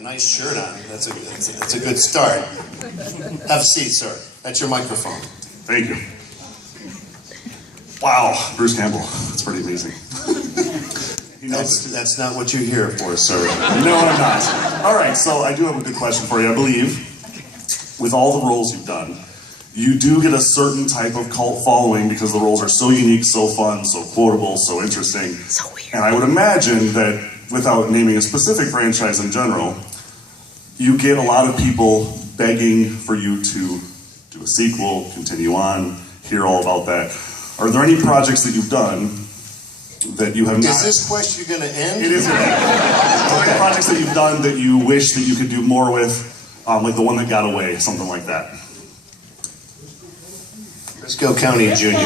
nice shirt on. That's a good start. Have a seat, sir. That's your microphone. Thank you. Wow, Bruce Campbell. That's pretty amazing. That's not what you're here for, sir. No, I'm not. All right, so I do have a good question for you. I believe with all the roles you've done, you do get a certain type of cult following because the roles are so unique, so fun, so quotable, so interesting. So weird. And I would imagine that, without naming a specific franchise in general, you get a lot of people begging for you to do a sequel, continue on, hear all about that. Are there any projects that you've done that you have not... Is this question going to end? It is going to end. Are there any projects that you've done that you wish that you could do more with, like The One That Got Away, something like that? Briscoe County Jr. I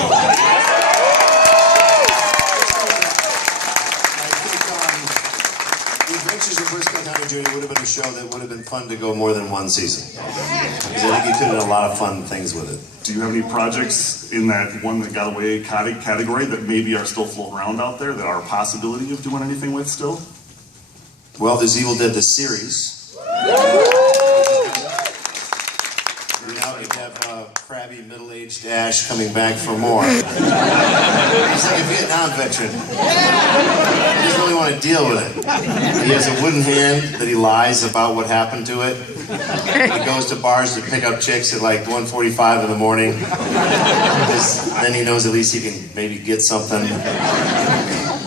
think The Adventures of Briscoe County Jr. would have been a show that would have been fun to go more than one season. Because I think you could have done a lot of fun things with it. Do you have any projects in that One That Got Away category that maybe are still floating around out there that are a possibility of doing anything with still? Well, there's Evil Dead the series. Now we have crabby middle-aged Ash coming back for more. He's like a Vietnam veteran. He doesn't really want to deal with it. He has a wooden hand that he lies about what happened to it. He goes to bars to pick up chicks at like 1:45 in the morning. Because then he knows at least he can maybe get something.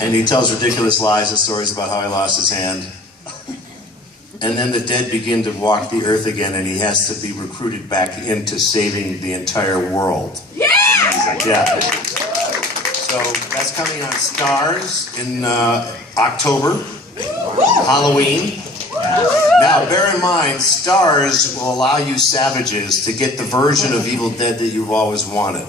And he tells ridiculous lies and stories about how he lost his hand. And then the dead begin to walk the earth again, and he has to be recruited back into saving the entire world. Yeah! Yeah. So that's coming on Stars in October, Halloween. Now, bear in mind, Stars will allow you savages to get the version of Evil Dead that you've always wanted.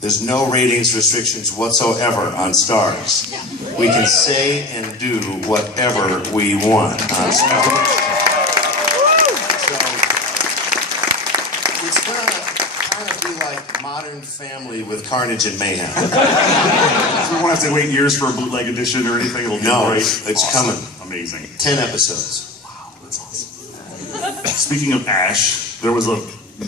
There's no ratings restrictions whatsoever on Stars. We can say and do whatever we want on Stars. So, it's going to kind of be like Modern Family with Carnage and Mayhem. So we won't have to wait years for a bootleg edition or anything? It'll be great. It's awesome. coming. Amazing. 10 episodes. Wow, that's awesome. Speaking of Ash, there was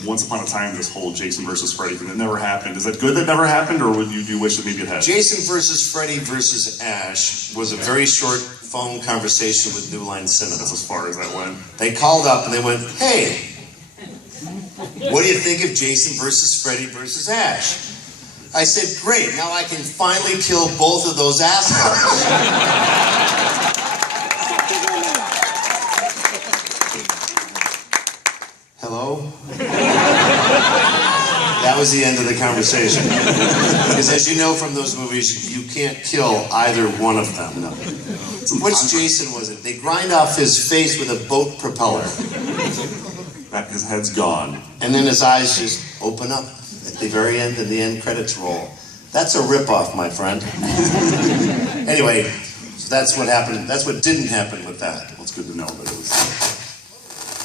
once upon a time this whole Jason versus Freddy thing that never happened. Is that good that never happened, or would you wish that maybe it had? Jason versus Freddy versus Ash was a very short phone conversation with New Line Cinema. That's as far as that went. They called up and they went, "Hey, what do you think of Jason versus Freddy versus Ash?" I said, "Great, now I can finally kill both of those assholes." Hello? That was the end of the conversation. Because as you know from those movies, you can't kill either one of them. No. Which Jason was it? They grind off his face with a boat propeller. His head's gone. And then his eyes just open up at the very end and the end credits roll. That's a ripoff, my friend. Anyway, so that's what happened. That's what didn't happen with that. Well, it's good to know that it was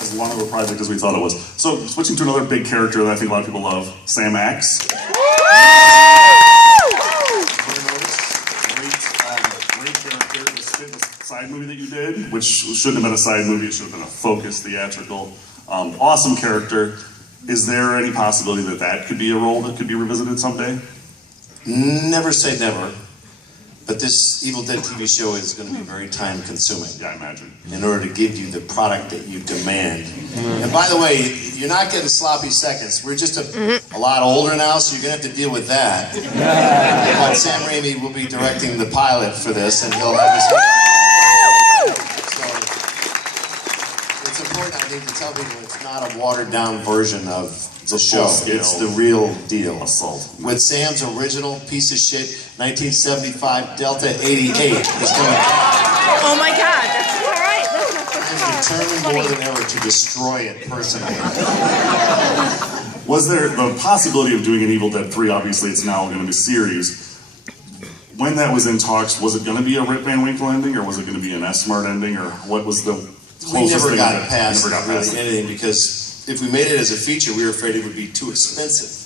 as long of a project as we thought it was. So, switching to another big character that I think a lot of people love, Sam Axe. Great character. This side movie that you did, which shouldn't have been a side movie, it should have been a focused, theatrical, awesome character. Is there any possibility that that could be a role that could be revisited someday? Never say never. But this Evil Dead TV show is going to be very time consuming. Yeah, I imagine. In order to give you the product that you demand. And by the way, you're not getting sloppy seconds. We're just a lot older now, so you're going to have to deal with that. But Sam Raimi will be directing the pilot for this, and he'll have his... So it's important, I think, to tell people it's not a watered-down version of the show. It's the real deal. Assault. With Sam's original piece of shit 1975 Delta 88 is coming back. Oh my God, that's all right. I'm determined more than ever to destroy it personally. Was there the possibility of doing an Evil Dead 3? Obviously, it's now going to be a series. When that was in talks, was it going to be a Rip Van Winkle ending, or was it going to be an S-Smart ending, or what was the closest We never thing got past it? anything because if we made it as a feature, we were afraid it would be too expensive.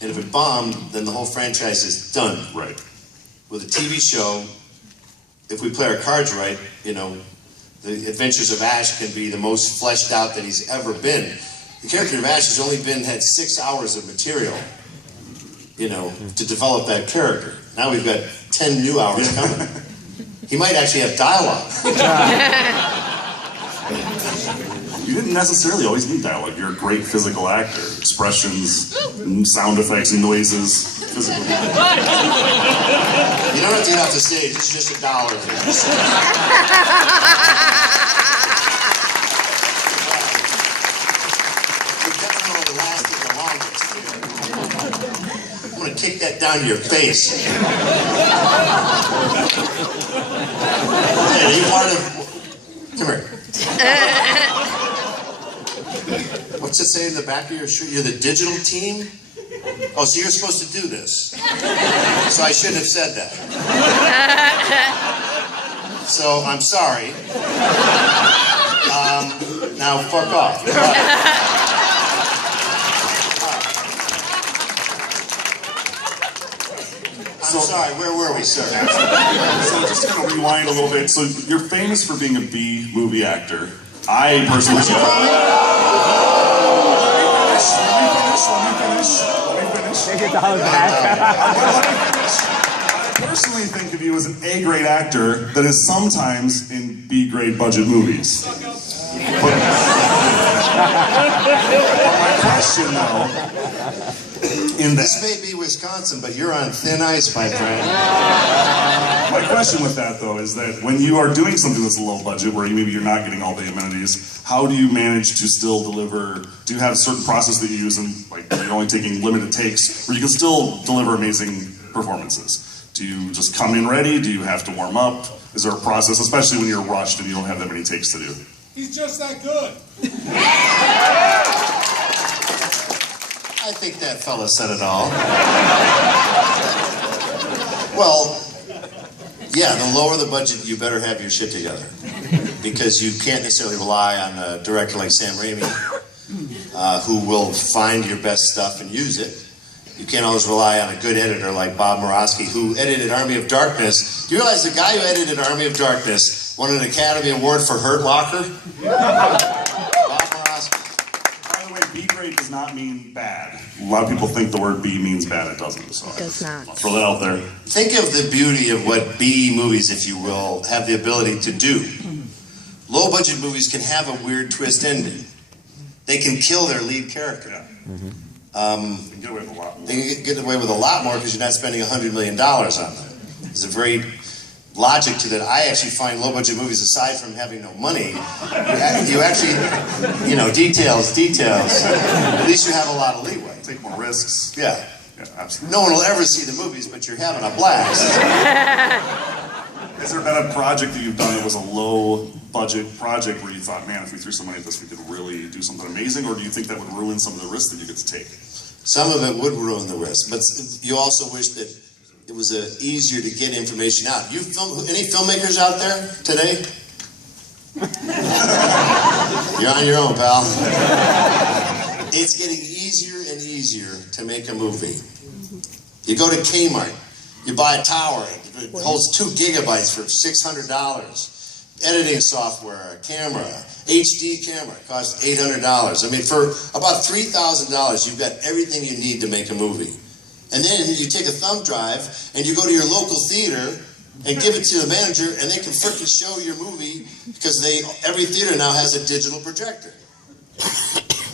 And if it bombed, then the whole franchise is done. Right. With a TV show, if we play our cards right, you know, The Adventures of Ash can be the most fleshed out that he's ever been. The character of Ash has only had 6 hours of material, you know, to develop that character. Now we've got 10 new hours coming. He might actually have dialogue. You didn't necessarily always need dialogue. You're a great physical actor. Expressions, sound effects, noises, physical. You don't have to get off the stage. It's just $1. You definitely lasted the longest. I'm gonna kick that down to your face. Hey, are you part of? Come here. What's it say in the back of your shirt? You're the digital team? Oh, so you're supposed to do this. So I shouldn't have said that. So I'm sorry. Now fuck off. I'm sorry, where were we, sir? So just to kind of rewind a little bit. So you're famous for being a B movie actor. I personally. Let me finish. Take it down back. I personally think of you as an A-grade actor that is sometimes in B-grade budget movies. But my question, though, This may be Wisconsin, but you're on thin ice, my friend. my question with that, though, is that when you are doing something that's low budget, where maybe you're not getting all the amenities, how do you manage to still deliver? Do you have a certain process that you use, and like you're only taking limited takes, where you can still deliver amazing performances? Do you just come in ready? Do you have to warm up? Is there a process, especially when you're rushed and you don't have that many takes to do? He's just that good. I think that fella said it all. Well, yeah, the lower the budget, you better have your shit together. Because you can't necessarily rely on a director like Sam Raimi, who will find your best stuff and use it. You can't always rely on a good editor like Bob Murawski, who edited Army of Darkness. Do you realize the guy who edited Army of Darkness won an Academy Award for Hurt Locker? Bob Murawski. By the way, B-grade does not mean bad. A lot of people think the word B means bad. It doesn't. So It does not. I'll throw that out there. Think of the beauty of what B movies, if you will, have the ability to do. Low budget movies can have a weird twist ending. They can kill their lead character. You can get away with a lot more. They can get away with a lot more because you're not spending $100 million on them. There's a very logic to that. I actually find low budget movies, aside from having no money, you actually, details. At least you have a lot of leeway. Take more risks. Yeah. Yeah, absolutely. No one will ever see the movies, but you're having a blast. Has there been a project that you've done that was a low budget project where you thought, man, if we threw some money at this, we could really do something amazing? Or do you think that would ruin some of the risks that you get to take? Some of it would ruin the risk, but you also wish that it was easier to get information out. Any filmmakers out there today? You're on your own, pal. It's getting easier and easier to make a movie. You go to Kmart, you buy a tower, it holds 2 gigabytes for $600. Editing software, a camera, HD camera, costs $800. I mean, for about $3,000, you've got everything you need to make a movie. And then you take a thumb drive and you go to your local theater and give it to the manager, and they can frickin' show your movie because every theater now has a digital projector.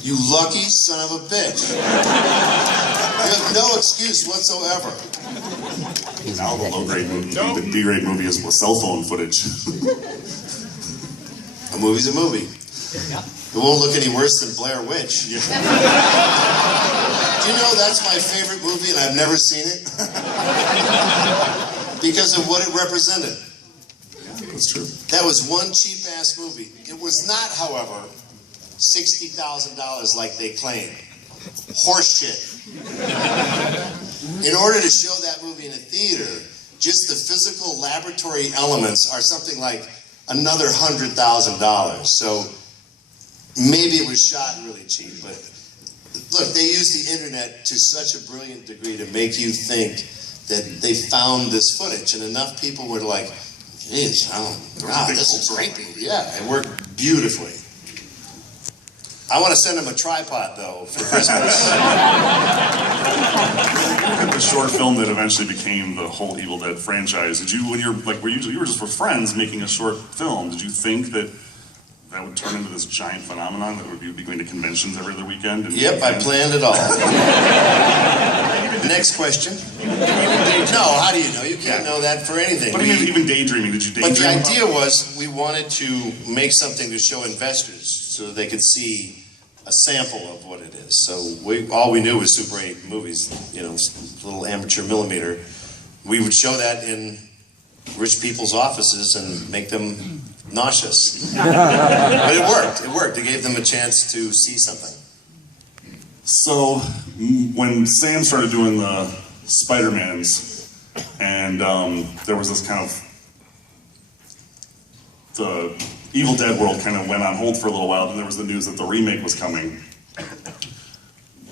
You lucky son of a bitch. You have no excuse whatsoever. Now the low-grade movie, the B-grade movie is with cell phone footage. A movie's a movie. It won't look any worse than Blair Witch. Do you know that's my favorite movie and I've never seen it? Because of what it represented. Yeah, that's true. That was one cheap-ass movie. It was not, however, $60,000 like they claim. Horse shit. In order to show that movie in a theater, just the physical laboratory elements are something like another $100,000. So maybe it was shot really cheap, but look, they used the internet to such a brilliant degree to make you think that they found this footage, and enough people were like, Jeez, oh, God, this is creepy. Yeah, it worked beautifully. I want to send him a tripod, though, for Christmas. The short film that eventually became the whole Evil Dead franchise. Did you, when you're like, you were just with friends making a short film? Did you think that would turn into this giant phenomenon that would be going to conventions every other weekend? Yep, I planned it all. Next question. No, how do you know? You can't know that for anything. But I mean, even daydreaming. Did you daydream? But the idea was we wanted to make something to show investors so they could see a sample of what it is. So all we knew was Super 8 movies, little amateur millimeter. We would show that in rich people's offices and make them nauseous. But it worked. It gave them a chance to see something. So when Sam started doing the Spider-Mans, and there was this kind of, the Evil Dead world kind of went on hold for a little while, then there was the news that the remake was coming.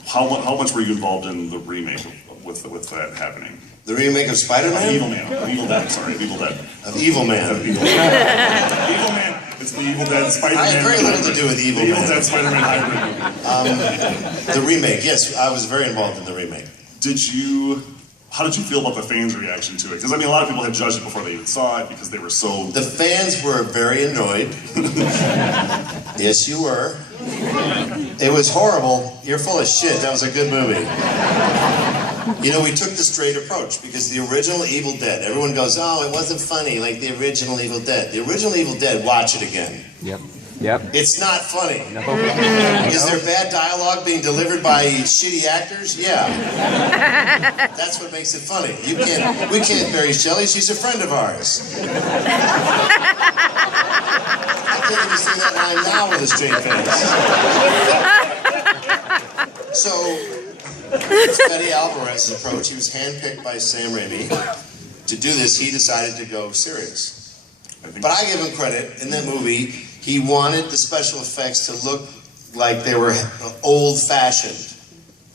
How much were you involved in the remake with that happening? The remake of Spider-Man? Evil Man. Evil Dead, sorry. Evil Dead. Of Evil Man. Evil Man. Evil Man. It's the Evil Dead Spider-Man. I had very little to do with Evil Man. Evil Dead Spider-Man hybrid. The remake, yes, I was very involved in the remake. How did you feel about the fans' reaction to it? Because, I mean, a lot of people had judged it before they even saw it because they were so... The fans were very annoyed. Yes, you were. It was horrible. You're full of shit. That was a good movie. We took the straight approach because the original Evil Dead, everyone goes, oh, it wasn't funny like the original Evil Dead. The original Evil Dead, watch it again. Yep. It's not funny. No. Is there bad dialogue being delivered by shitty actors? Yeah. That's what makes it funny. We can't bury Shelley. She's a friend of ours. I can't even say that line now with a straight face. So, it's Fede Alvarez's approach. He was handpicked by Sam Raimi. To do this, he decided to go serious. But I give him credit. In that movie, he wanted the special effects to look like they were old-fashioned.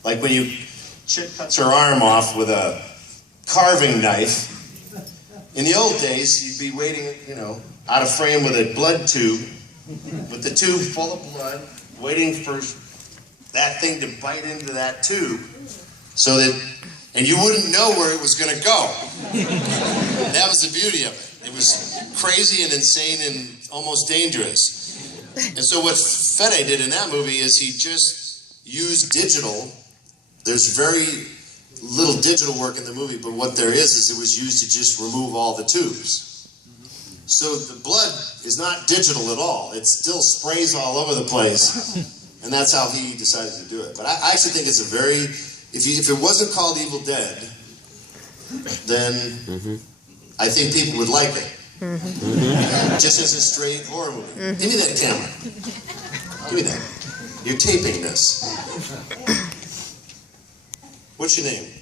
Like when you chick cuts her arm off with a carving knife. In the old days, you'd be waiting, out of frame with a blood tube, with the tube full of blood, waiting for that thing to bite into that tube, and you wouldn't know where it was going to go. That was the beauty of it. It was crazy and insane and almost dangerous. And so what Fede did in that movie is he just used digital. There's very little digital work in the movie, but what there is it was used to just remove all the tubes. So the blood is not digital at all. It still sprays all over the place. And that's how he decided to do it. But I actually think it's a very, if it wasn't called Evil Dead, then I think people would like it. Just as a straight horror movie. Give me that camera. Give me that. You're taping this. What's your name?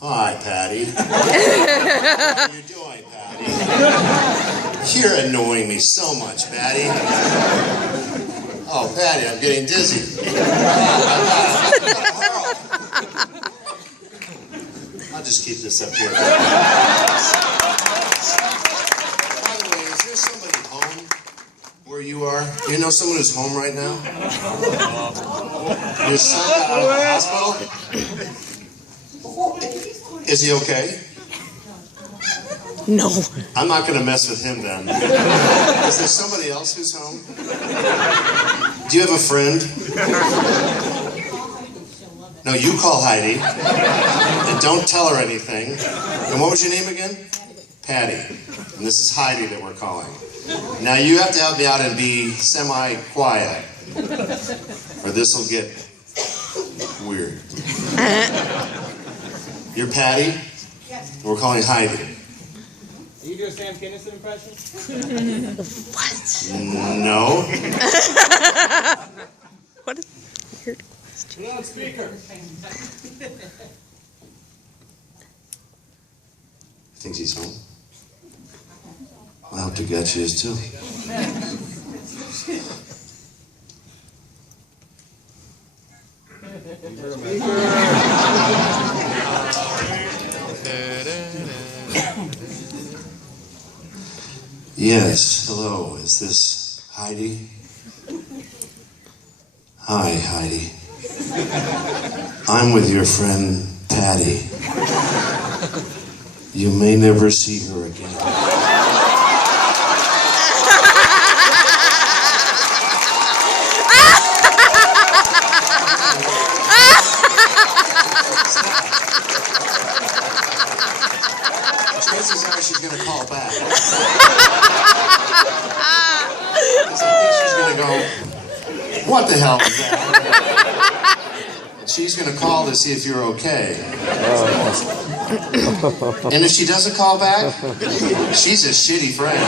Hi, Patty. How are you doing, Patty? You're annoying me so much, Patty. Oh, Patty, I'm getting dizzy. I'll just keep this up here. By the way, is there somebody home where you are? Do you know someone who's home right now? Your son got out of the hospital? Is he okay? No. I'm not going to mess with him then. Is there somebody else who's home? Do you have a friend? No, you call Heidi. And don't tell her anything. And what was your name again? Patty. And this is Heidi that we're calling. Now you have to help me out and be semi-quiet. Or this will get weird. You're Patty? Yes. We're calling Heidi. Are you doing Sam Kinison impression? What? No. What is weird? Put it on speaker. Thinks he's home. I hope to get you is too. Yes, hello, is this Heidi? Hi, Heidi. I'm with your friend Patty. You may never see her again. Chances are she's going to call back. Because I think she's going to go, what the hell is that? And she's going to call to see if you're okay. And if she doesn't call back, she's a shitty friend.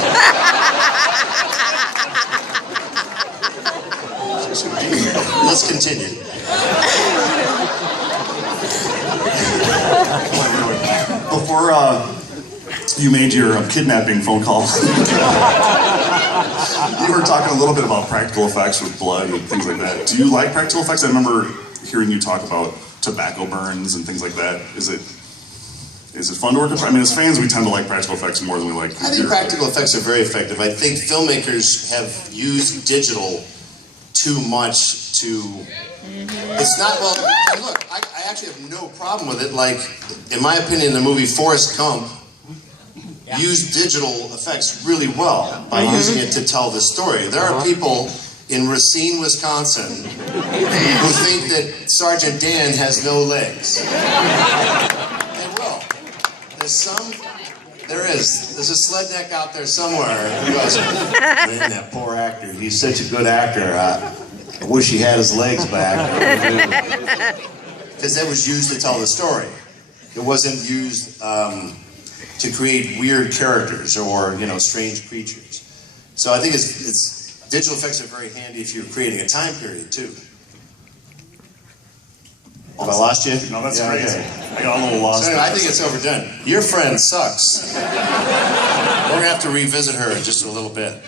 Let's continue. Before you made your kidnapping phone call, you were talking a little bit about practical effects with blood and things like that. Do you like practical effects? I remember hearing you talk about tobacco burns and things like that. Is it fun to work with? I mean, as fans, we tend to like practical effects more than we like. I think practical effects are very effective. I think filmmakers have used digital too much to. It's not, well, and look, I actually have no problem with it. Like, in my opinion, the movie Forrest Gump used digital effects really well by using it to tell the story. There are people in Racine, Wisconsin, who think that Sergeant Dan has no legs. They will. There's a sledneck out there somewhere who goes, man, that poor actor, he's such a good actor. I wish he had his legs back. Because that was used to tell the story. It wasn't used to create weird characters or, strange creatures. So I think it's digital effects are very handy if you're creating a time period too. Have I lost you? No, that's Yeah, crazy. okay. I got a little lost. So anyway, I think it's overdone. Your friend sucks. We're gonna have to revisit her in just a little bit.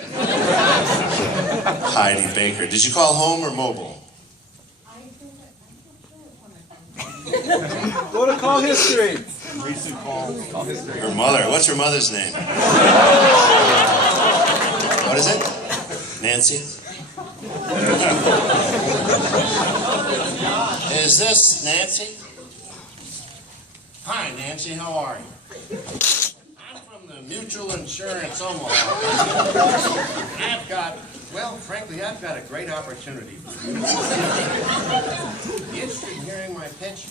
Heidi Baker. Did you call home or mobile? Go to call history. Her mother. What's her mother's name? What is it? Nancy? Is this Nancy? Hi, Nancy. How are you? I'm from the Mutual Insurance Omaha. Frankly, I've got a great opportunity for you. You interested in hearing my pitch?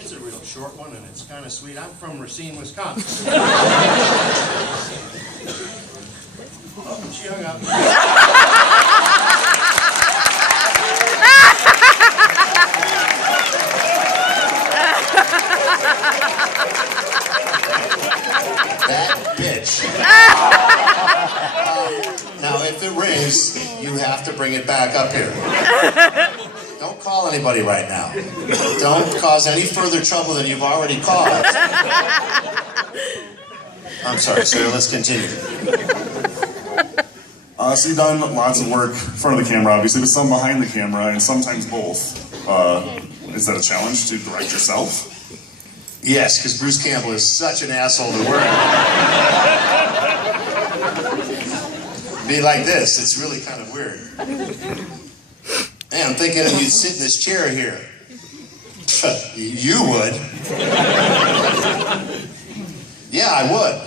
It's a real short one, and it's kind of sweet. I'm from Racine, Wisconsin. Oh, she hung up. That bitch. Now, if it rings, you have to bring it back up here. Don't call anybody right now. Don't cause any further trouble than you've already caused. I'm sorry, sir. Let's continue. So you've done lots of work in front of the camera, obviously, but some behind the camera, and sometimes both. Is that a challenge to direct yourself? Yes, because Bruce Campbell is such an asshole to work with. Be like this. It's really kind of weird. Hey, I'm thinking you'd sit in this chair here. You would. Yeah, I would.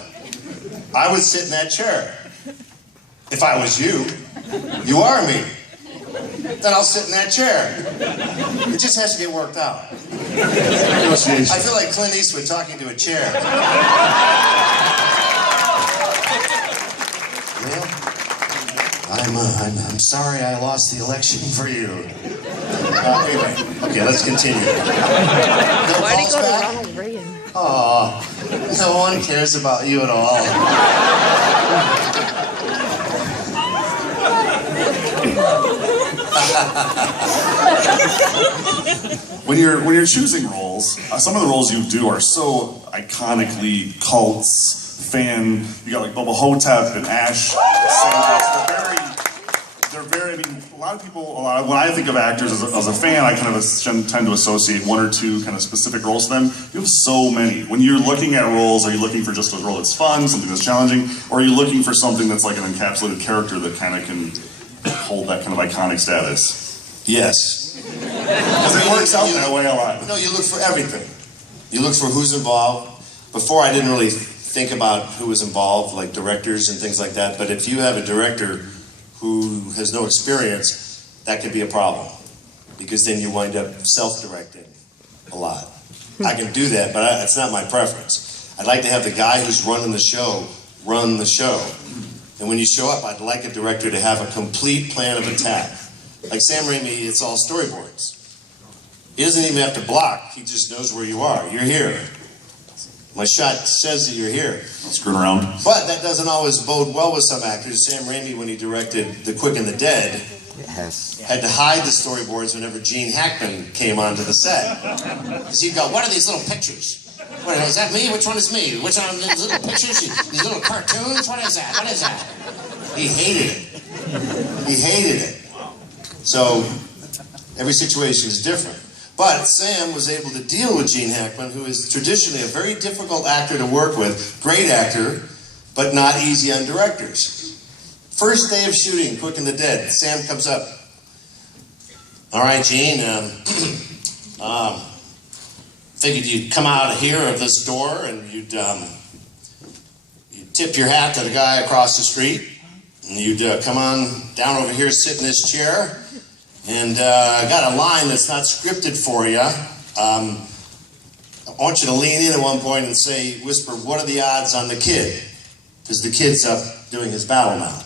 I would sit in that chair. If I was you. You are me. Then I'll sit in that chair. It just has to get worked out. I feel like Clint Eastwood talking to a chair. Well, I'm sorry I lost the election for you. Anyway, okay, let's continue. No Why'd he calls go to back? Ronald Reagan? Aw, no one cares about you at all. When you're choosing roles, some of the roles you do are so iconically cults, fan. You got like Bubba Hotep and Ash Sanders. they're very, I mean, a lot of people, when I think of actors as a fan, I kind of tend to associate one or two kind of specific roles to them. You have so many. When you're looking at roles, are you looking for just a role that's fun, something that's challenging, or are you looking for something that's like an encapsulated character that kind of can hold that kind of iconic status? Yes. Because it works out that way a lot. No, you look for everything. You look for who's involved. Before, I didn't really think about who was involved, like directors and things like that, but if you have a director who has no experience, that could be a problem, because then you wind up self-directing a lot. I can do that, but it's not my preference. I'd like to have the guy who's running the show run the show. And when you show up, I'd like a director to have a complete plan of attack. Like Sam Raimi, it's all storyboards. He doesn't even have to block, he just knows where you are. You're here. My shot says that you're here. Screwing around. But that doesn't always bode well with some actors. Sam Raimi, when he directed The Quick and the Dead, had to hide the storyboards whenever Gene Hackman came onto the set. Because he'd go, what are these little pictures? What, is that me? Which one is me? Which one are these little pictures? These little cartoons? What is that? What is that? He hated it. He hated it. So, every situation is different. But Sam was able to deal with Gene Hackman, who is traditionally a very difficult actor to work with, great actor, but not easy on directors. First day of shooting, Quick and the Dead, Sam comes up. All right, Gene, figured you'd come out of here, of this door, and you'd tip your hat to the guy across the street, and you'd come on down over here, sit in this chair, and I got a line that's not scripted for you. I want you to lean in at one point and say, whisper, what are the odds on the kid? Because the kid's up doing his battle now.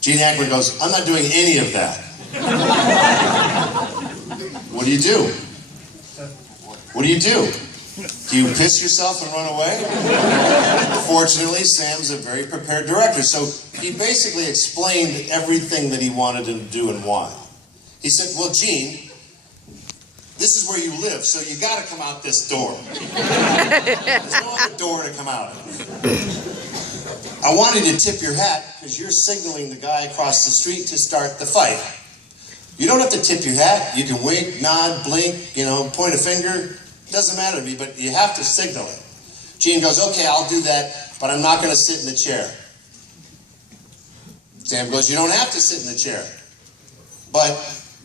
Gene Hackman goes, I'm not doing any of that. What do you do? What do you do? Do you piss yourself and run away? Fortunately, Sam's a very prepared director, so he basically explained everything that he wanted him to do and why. He said, well, Gene, this is where you live, so you got to come out this door. There's no other door to come out of. I wanted you to tip your hat because you're signaling the guy across the street to start the fight. You don't have to tip your hat. You can wink, nod, blink, point a finger. It doesn't matter to me, but you have to signal it. Gene goes, okay, I'll do that, but I'm not going to sit in the chair. Sam goes, you don't have to sit in the chair. But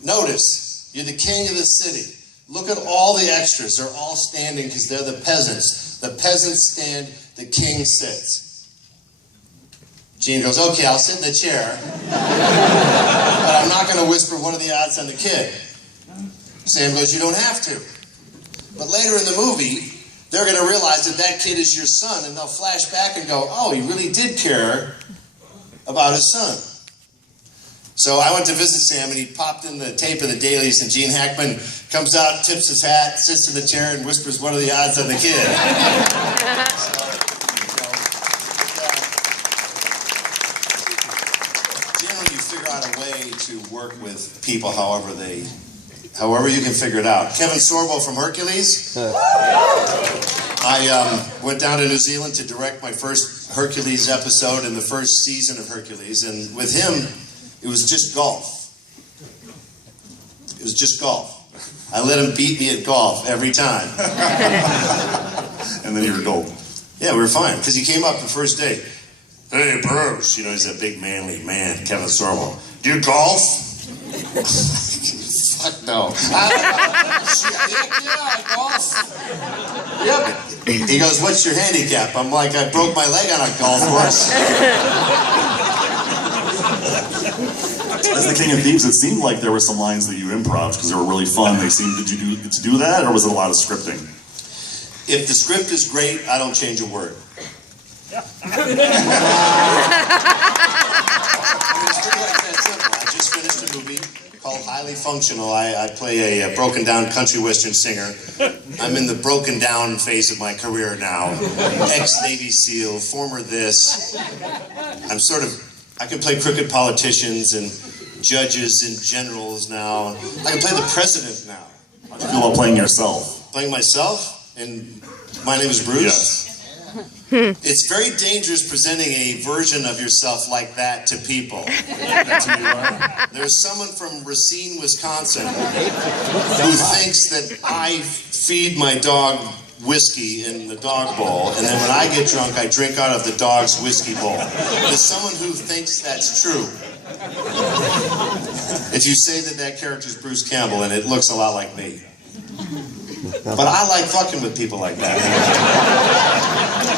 notice, you're the king of the city. Look at all the extras. They're all standing because they're the peasants. The peasants stand, the king sits. Gene goes, okay, I'll sit in the chair, but I'm not going to whisper what are the odds on the kid. Sam goes, you don't have to. But later in the movie, they're going to realize that that kid is your son, and they'll flash back and go, oh, he really did care about his son. So I went to visit Sam, and he popped in the tape of the dailies, and Gene Hackman comes out, tips his hat, sits in the chair, and whispers, what are the odds on the kid? Generally, you figure out a way to work with people however you can figure it out. Kevin Sorbo from Hercules. I went down to New Zealand to direct my first Hercules episode in the first season of Hercules, and with him, it was just golf. It was just golf. I let him beat me at golf every time. And then you were gold. Yeah, we were fine, because he came up the first day. Hey, Bruce. He's a big, manly man, Kevin Sorbo. Do you golf? Fuck no. Yeah, I golf. Yep. He goes, what's your handicap? I'm like, I broke my leg on a golf course. As the King of Thieves, it seemed like there were some lines that you improv because they were really fun. Did you get to do that, or was it a lot of scripting? If the script is great, I don't change a word. It's pretty like that simple. I just finished a movie called Highly Functional. I play a broken down country western singer. I'm in the broken down phase of my career now. Ex-Navy SEAL, former this. I can play crooked politicians and judges and generals now. I can play the president now. How do you feel about playing yourself? Playing myself? And my name is Bruce? Yes. It's very dangerous presenting a version of yourself like that to people. There's someone from Racine, Wisconsin, who thinks that I feed my dog whiskey in the dog bowl, and then when I get drunk, I drink out of the dog's whiskey bowl. There's someone who thinks that's true. If you say that that character's Bruce Campbell, and it looks a lot like me. But I like fucking with people like that.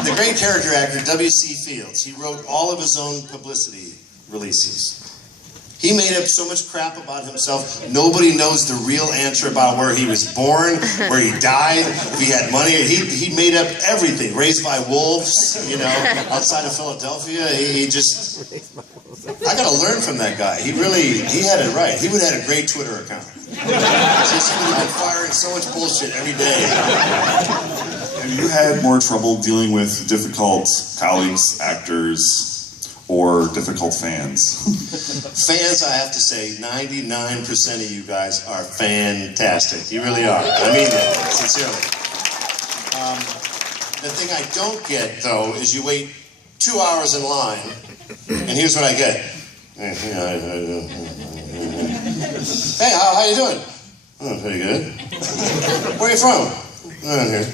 The great character actor W.C. Fields, he wrote all of his own publicity releases. He made up so much crap about himself, nobody knows the real answer about where he was born, where he died, if he had money. He made up everything. Raised by wolves, you know, outside of Philadelphia. He just... I gotta learn from that guy. He had it right. He would have had a great Twitter account. Just he would have been firing so much bullshit every day. Have you had more trouble dealing with difficult colleagues, actors, or difficult fans? Fans, I have to say, 99% of you guys are fantastic. You really are. I mean that, sincerely. The thing I don't get, though, is you wait 2 hours in line, and here's what I get. Hey, how you doing? Oh, pretty good. Where are you from? Oh, here.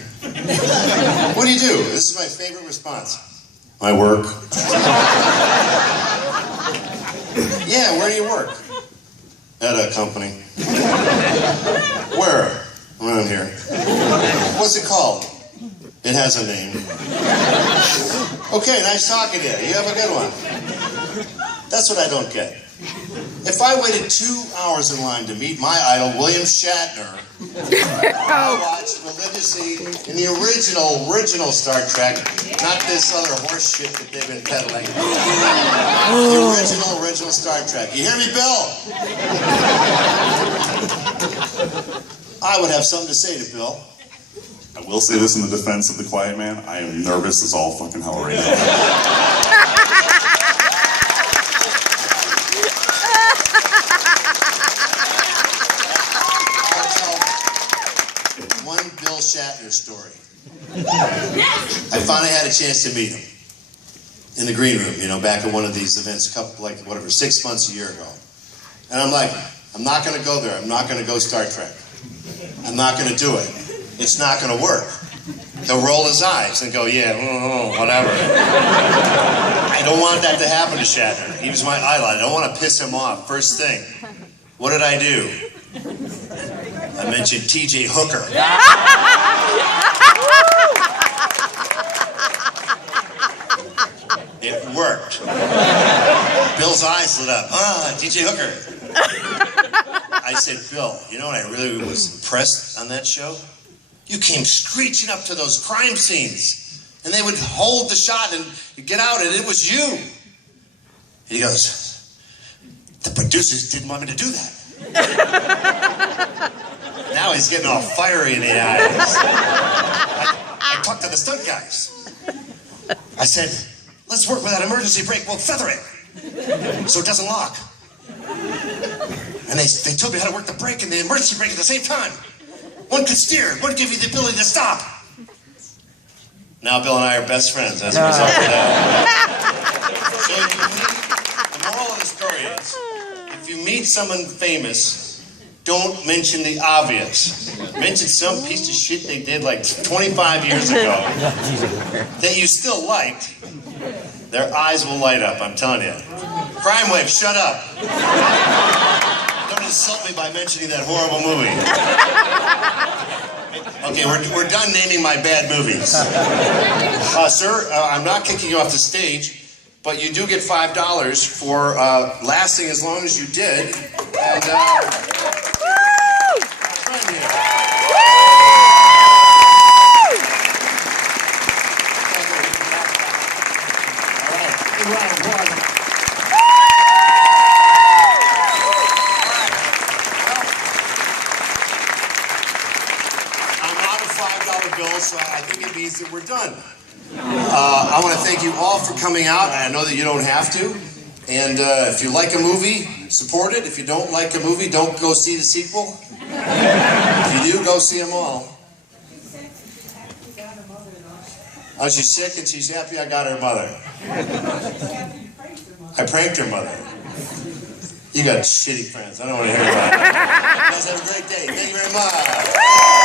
What do you do? This is my favorite response. I work. Yeah, where do you work? At a company. Where? Around here. What's it called? It has a name. Okay, nice talking to you. You have a good one. That's what I don't get. If I waited 2 hours in line to meet my idol, William Shatner, I watched religiously in the original Star Trek, not this other horse shit that they've been peddling. The original Star Trek. You hear me, Bill? I would have something to say to Bill. I will say this in the defense of The Quiet Man. I am nervous as all fucking hell right now. Shatner story. I finally had a chance to meet him in the green room, you know, back at one of these events, 6 months, a year ago. And I'm like, I'm not going to go there. I'm not going to go Star Trek. I'm not going to do it. It's not going to work. He'll roll his eyes and go, yeah, whatever. I don't want that to happen to Shatner. He was my idol. I don't want to piss him off. First thing, what did I do? I mentioned T.J. Hooker. It worked. Bill's eyes lit up. T.J. Hooker. I said, Bill, you know what I really was impressed on that show? You came screeching up to those crime scenes, and they would hold the shot and get out, and it was you. And he goes, the producers didn't want me to do that. Now he's getting all fiery in the eyes. I talked to the stunt guys. I said, let's work with that emergency brake. We'll feather it so it doesn't lock. And they told me how to work the brake and the emergency brake at the same time. One could steer, one give you the ability to stop. Now Bill and I are best friends as a result of that. So the moral of the story is, if you meet someone famous, don't mention the obvious. Mention some piece of shit they did like 25 years ago that you still liked. Their eyes will light up, I'm telling you. Crime Wave, shut up. Don't insult me by mentioning that horrible movie. Okay, we're done naming my bad movies. Sir, I'm not kicking you off the stage, but you do get $5 for lasting as long as you did. And, so I think it means that we're done. I want to thank you all for coming out. I know that you don't have to. And if you like a movie, support it. If you don't like a movie, don't go see the sequel. If you do, go see them all. Oh, she's sick and she's happy I got her mother. I pranked her mother. You got shitty friends. I don't want to hear about it. You guys have a great day. Thank you very much.